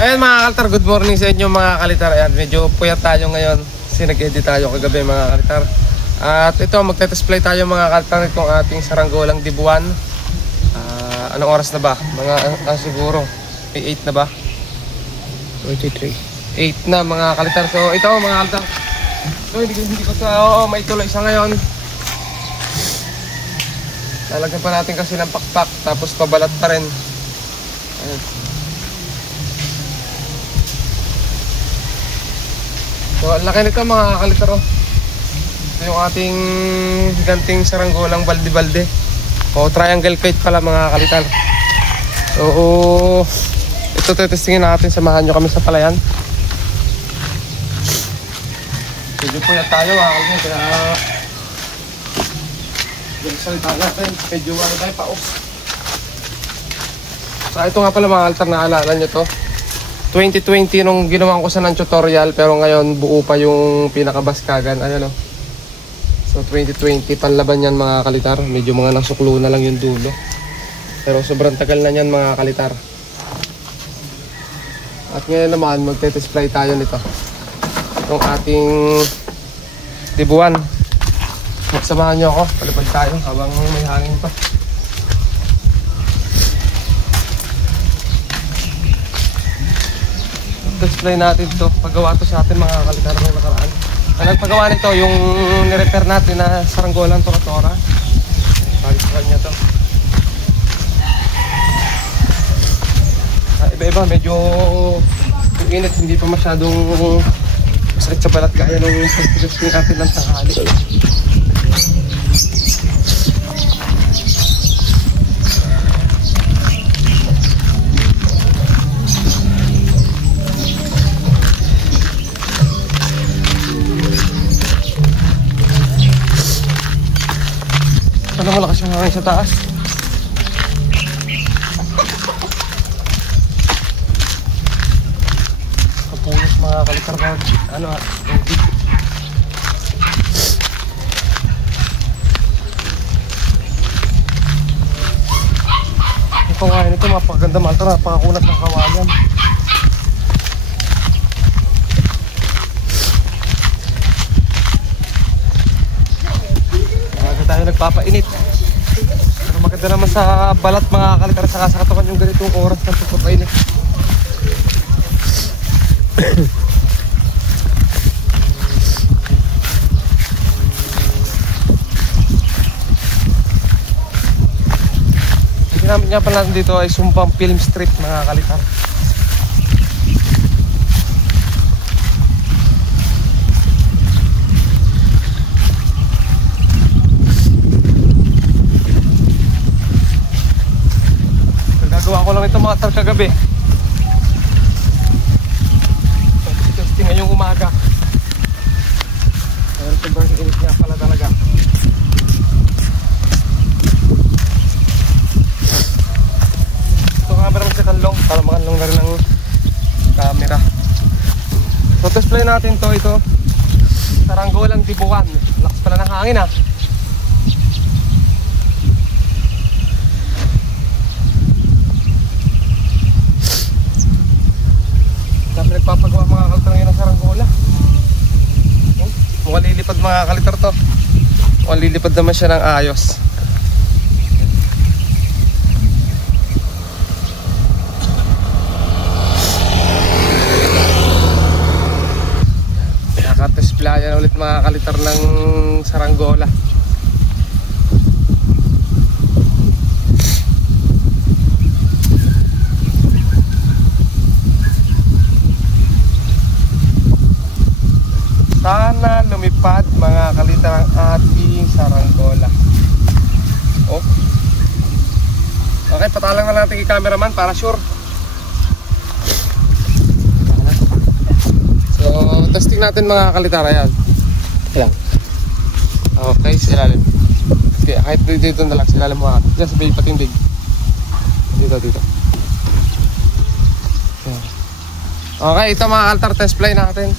Ayan mga kalitar, good morning sa inyo mga kalitar. Ayan, medyo puyat tayo ngayon kasi nag-edit tayo kagabi mga kalitar. At ito, magte-test play tayo mga kalitar itong ating saranggolang dibuan. Anong oras na ba? Mga siguro 8 na ba? 23. 8 na mga kalitar. So ito mga kalitar. So hindi ko sa may tuloy sa ngayon. Lalagyan pa natin kasi ng pakpak tapos pabalat pa rin. Ayan. So ang laki nito mga kalitar. Ito yung ating higanting saranggolang balde-balde o triangle kite pala mga kalitar. So ito testingin natin, samahan nyo kami sa palayan. Medyo po na tayo mga kalitar, kaya salita natin, medyo wala tayo pa off. So ito nga pala mga kalitar, naalala nyo to 2020 nung ginawa ko sa ng tutorial, pero ngayon buo pa yung pinakabaskagan. Ayan o. So 2020 panlaban yan mga kalitar. Medyo mga nasuklo na lang yung dulo, pero sobrang tagal na yan mga kalitar. At ngayon naman magte-test fly tayo nito, itong ating dibuan. Magsamahan nyo ako, palipad tayo habang may hangin pa. Display natin to, paggawa to sa atin mga kalitar ng nakaraan. Ang nagpagawa nito yung nirepair natin na saranggolan to Katora. Balik sa kanya to. Iba-iba, medyo yung init, hindi pa masyadong masakit sa balat gaya nung display natin ng tanghali. Ano malakas yung hangin sa taas. Kapulos mga kalitar ba? Ano yung kawayan ito, mapaganda malta, napakakunat ng kawayan. Tayo nagpapainit, pero maganda naman sa balat mga kalitar, saka sa katawan yung ganitong oras ng pagpapainit. Ang ginamit nga pala natin dito ay sumpang film strip mga kalitar. Gawa ko lang ito mga tar kagabi. Testing ngayong umaga. Pero sobrang init nga pala talaga. Ito camera mo sa kanlong para makanlong na rin ang camera. So display natin to, ito saranggolang dibuan. Lakas pala ng hangin ah. Nagpapagawa mga kalitar ngayon ng saranggola. Mukhang lilipad mga kalitar to. Mukhang lilipad naman siya ng ayos. Nakatesplayan ulit mga kalitar ng saranggola. Sana lumipad mga kalitar ang ating saranggola. Oh. Okay, patalang na natin yung cameraman para sure. So, testing natin mga kalitar. Ayan. Ayan. Okay, sa ilalim. Okay, kahit dito na lang sa ilalim mga kalitar. Diyan sa may patindig. Dito. Ayan. Okay, ito mga kalitar, test play natin.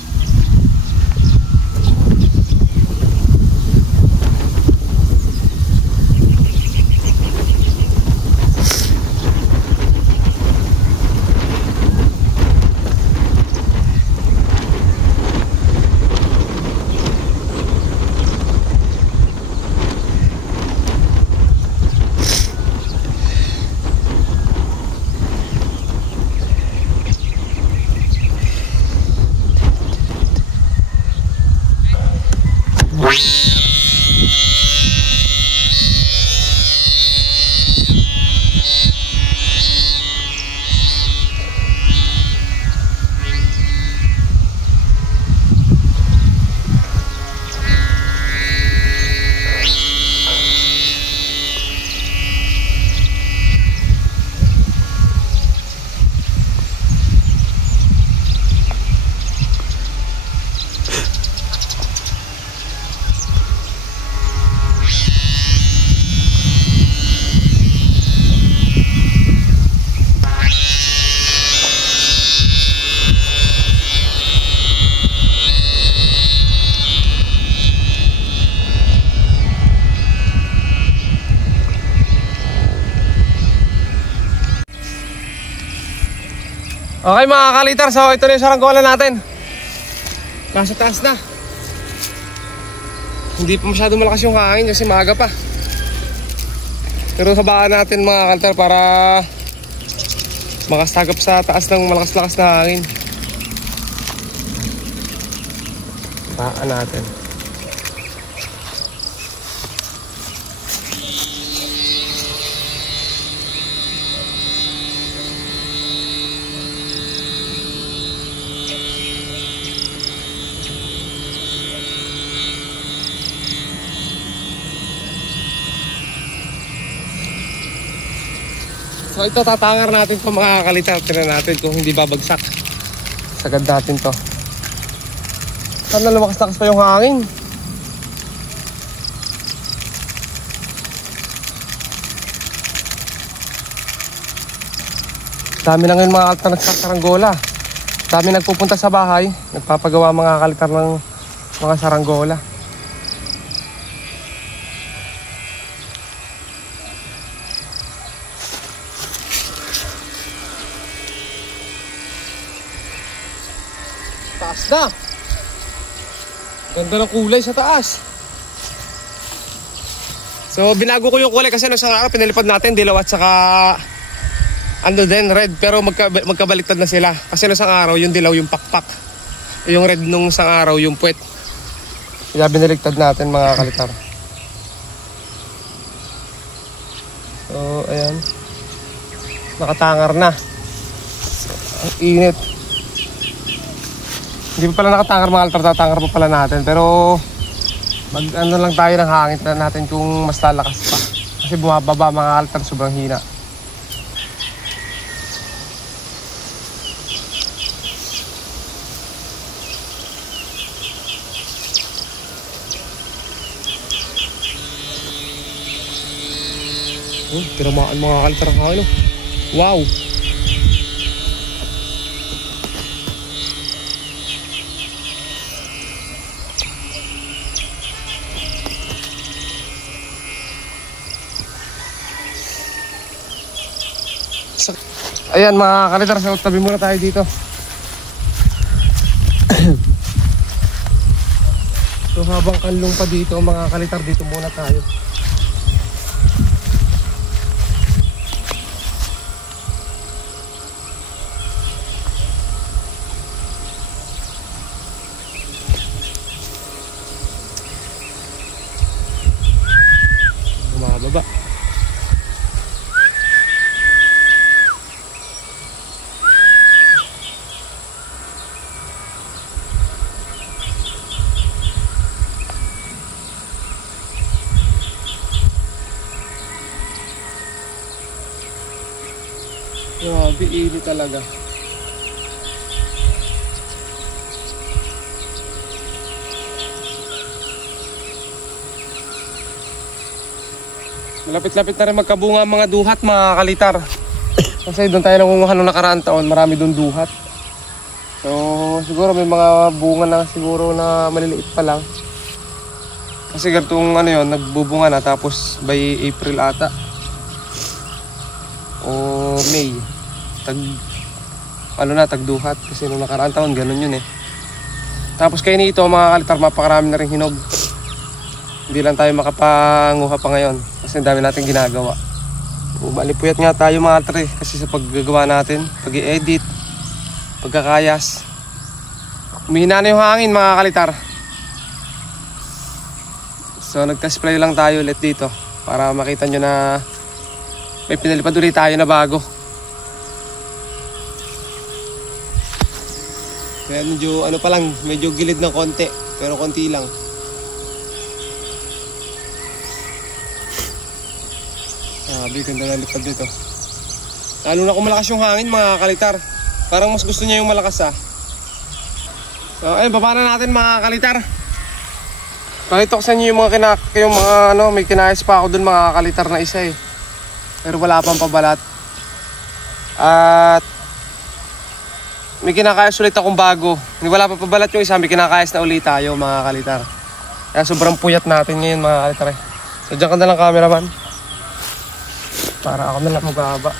Okay mga kalitar, so ito na yung saranggola natin. Nasa taas na. Hindi pa masyado malakas yung hangin kasi maaga pa. Pero sabaan natin mga kalitar para makastagap sa taas ng malakas-lakas na hangin. Sabaan natin. So ito tatangar natin ito mga kalitar. Tignan natin kung hindi babagsak. Sagad natin to. Sana lumakas-lakas pa yung hangin. Dami na ngayon mga kalitar nagsasaranggola. Dami nagpupunta sa bahay. Nagpapagawa mga kalitar ng mga saranggola. Taas na. Ganda ng kulay sa taas. So binago ko yung kulay kasi nung sa araw pinalipad natin dilaw at saka ano din red, pero magkabaliktad na sila. Kasi nung sa araw yung dilaw yung pakpak, yung red nung sa araw yung puwet. Kaya binaligtad natin mga kalitar. So ayan, nakatangar na. So, ang init. Hindi pa pala nakatangar mga kalitar, tatangar pa pala natin. Pero mag ano lang tayo ng hangin natin kung mas lalakas pa. Kasi bumababa mga kalitar, sobrang hina. Tinamaan mga kalitar ng hangin. Wow! Ayan mga kalitar, so tabi muna tayo dito. So habang kanlong pa dito mga kalitar, dito muna tayo. Bumababa. Grabe, init talaga. Malapit-lapit na rin magkabunga mga duhat mga kalitar. Kasi doon tayo nangunguha nung nakaraan taon, marami doon duhat. So siguro may mga bunga na siguro na maliliit pa lang. Kasi ganitong ano yun, nagbubunga na tapos by April ata o May tagduhat kasi nung nakaraan taon ganun yun eh. Tapos kayo nito mga kalitar, mapakarami na rin hinog. Hindi lang tayo makapanguha pa ngayon kasi dami natin ginagawa. Malipuyat nga tayo mga kalitar kasi sa paggagawa natin, pag-i-edit, pagkakayas, humihina na yung hangin mga kalitar. So nag-test fly lang tayo ulit dito para makita nyo na may pinalipad ulit tayo na bago. Kaya medyo ano pa lang, medyo gilid ng konti, pero konti lang. Sabi, ganda na lipad dito. Lalo na kung malakas yung hangin mga kalitar. Parang mas gusto niya yung malakas So ayun, baba na natin mga kalitar. Pakita ko sa inyo yung mga may kinayas pa ako dun mga kalitar na isa pero wala pang pabalat. At may kinakayas ulit akong bago. Wala pa pabalat yung isa, may kinakayas na ulit tayo mga kalitar. Kaya sobrang puyat natin ngayon mga kalitar So dyan ka na lang cameraman, para ako na lang magbaba.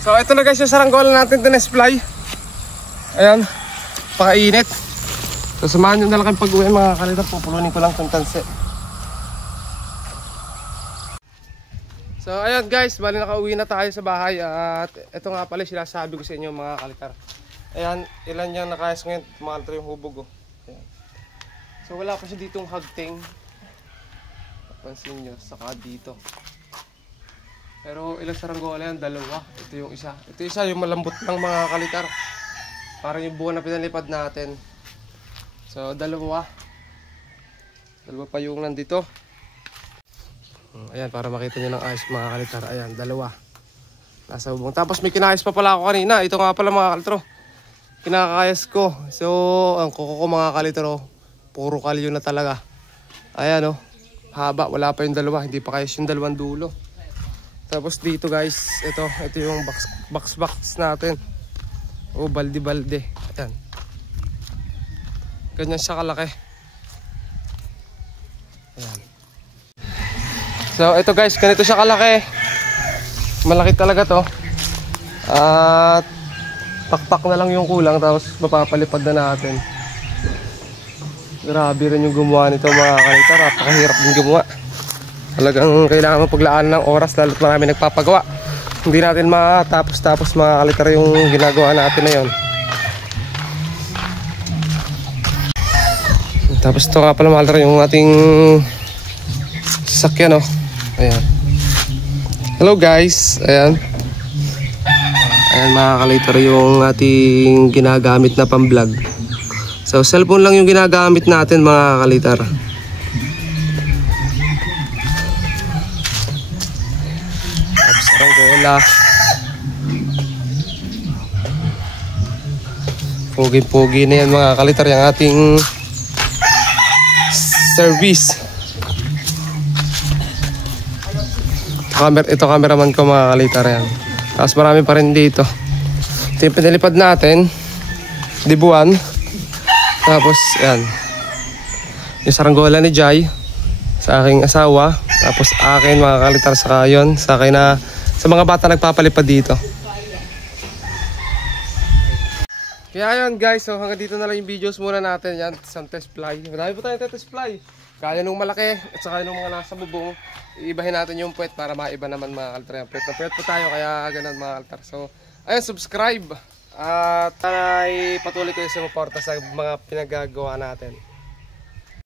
So ito na guys yung saranggola natin tinesply. Ayan, pakainit. So samahan nyo na lang pag-uwi mga kalitar. Pupulunin ko lang itong tanse. So ayan guys, bali nakauwi na tayo sa bahay. At ito nga pala sinasabi ko sa inyo mga kalitar. Ayan, ilan yung nakayas ngayon. Mga kalitar yung hubog Ayan. So wala pa siya ditong hagting. Pansin nyo, saka dito. Pero ilang saranggola yan? Dalawa. Ito yung isa. Ito isa yung malambot lang mga kalitar. Parang yung buwan na pinalipad natin. So dalawa. Dalawa pa yung nandito. Ayan, para makita nyo ng ayos mga kalitar. Ayan, dalawa. Nasa bubong. Tapos may kinakayas pa pala ako kanina. Ito nga pala mga kalitaro. Kinakayas ko. So ang kuko ko mga kalitaro, puro kalyo na talaga. Ayan haba. Wala pa yung dalawa. Hindi pa kayas yung dalawang dulo. Tapos dito guys, ito yung box natin. Balde. Ayan. Ganyan siya kalaki. Ayan. So ito guys, ganito siya kalaki. Malaki talaga to. At pakpak na lang yung kulang, tapos mapapalipad na natin. Grabe rin yung gumawa nito mga kalitar. Napakahirap din gumawa. Talagang kailangan mong paglaanan ng oras, lalo't marami nagpapagawa. Hindi natin matapos mga kalitar yung ginagawa natin na yun. Tapos ito nga pala mga kalitar yung ating sasakyan Ayan. Hello guys. Ayan. Ayan mga kalitar yung ating ginagamit na pang-vlog. So cellphone lang yung ginagamit natin mga kalitar. Saranggola. Pogi-pogi na yan mga kalitar yung ating service. Ito cameraman ko mga kalitar yan. Tapos marami pa rin dito. Ito yung pinalipad natin, dibuan. Tapos yan, yung saranggola ni Jai sa aking asawa. Tapos akin mga kalitar, saka yun sa akin na sa mga bata nagpapalipad dito. Kaya yun guys, so hanggang dito na lang yung videos muna natin. Yan, isang test fly. Marami po tayong test fly. Kaya nung malaki at saka nung mga nasa bubong, iibahin natin yung puwet para maiba naman mga kaltar. Puwet na puwet po tayo, kaya ganun mga kaltar. So ayun, subscribe at patuloy kayo sa suporta sa mga pinagagawa natin.